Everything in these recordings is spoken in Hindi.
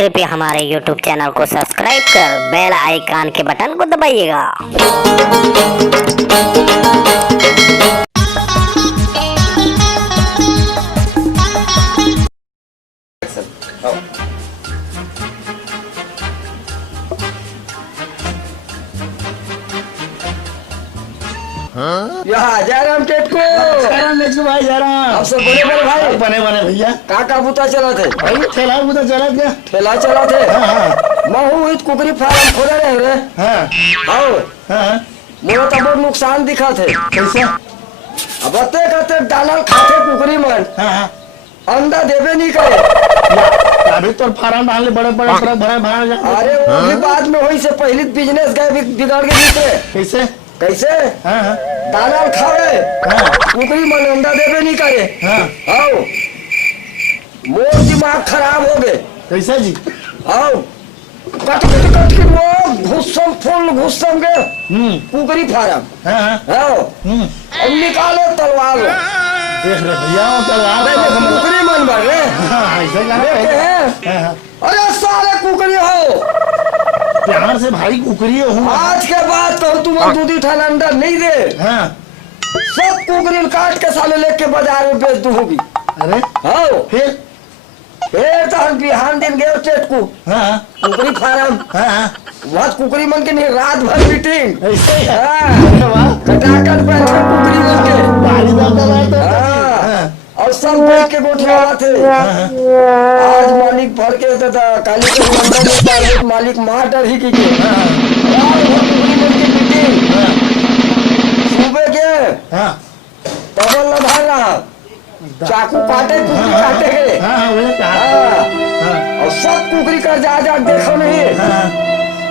कृपया हमारे YouTube चैनल को सब्सक्राइब कर बेल आइकन के बटन को दबाइएगा। जयराम टेटको भाई जयराम अब सब बने बने भाई बने बने भैया का बुता चला थे भाई ठेला बुता चला गया। ठेला चला थे हाँ महू इत कुकरी फार्म खोले रहे रे हाँ आओ हाँ मोर तो बहुत नुकसान दिखा थे कैसे अब अते कते डालल खाते कुकरी मन हाँ अंडा देवे नहीं करे अभी तो फार्म डालने बड़े बड़े ट्रक भरा भरा जा। अरे वो भी बाद में होई से पहले बिजनेस गए बिगड़ के जीते कैसे कैसे हाँ हाँ डालल खावे हाँ कुकरी मन अंडा देवे नहीं करे हाँ आओ मोर दिमाग खराब हो गए कैसे जी आओ कट के वो घुसम के कुकरी फार्म हाँ हाँ आओ अब निकाले तलवार देख रहे भैया कुकरी मन भर रे ऐसे देखे हैं अरे सारे कुकरी हो प्यार से भाई कुकरी हूँ आज के बाद तो तुम दूधी थाना अंडा नहीं दे हाँ सब कुकरी काट के साले लेके बाजार में बेच दूंगी। अरे आओ फिर तो हम बिहान दिन गए स्टेट को हाँ कुकरी फार्म हाँ वहाँ कुकरी मन के नहीं रात भर मीटिंग ऐसे ही है। हाँ वाह कटाकट बैठ के कुकरी मन के गाड़ी दादा है तो हाँ, और सब बैठ के गोठिया थे आज मालिक भर के था काली के नंबर में मालिक मार डर ही की सुबह के हाँ तबल लगा रहा चाकू काटे कुकरी काटे गए हाँ हाँ वही कहा हाँ, और सब कुकरी कर जा देखो नहीं हाँ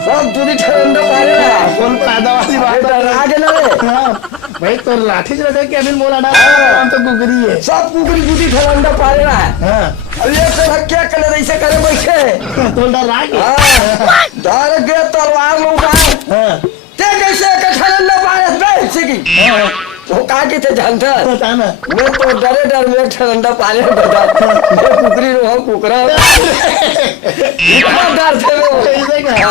सब दूधी ठंडा पारे रहा कौन पैदा वाली बात है आगे ना रे हाँ भाई तो लाठी से रखे क्या दिन बोला ना हम तो कुकरी है सब कुकरी दूधी ठंडा पारे रहा है हाँ अब ये तो क्या करे ऐसे करे बैठे तो डरा के हाँ डाल गए तलवार लोग हाँ ते कैसे ठंडा पारे बैठ सकी हाँ वो कहा कि थे जानता बता ना मैं तो डरे में ठंडा पानी बता मैं कुकरी रो हम कुकरा इतना डर थे वो कैसे क्या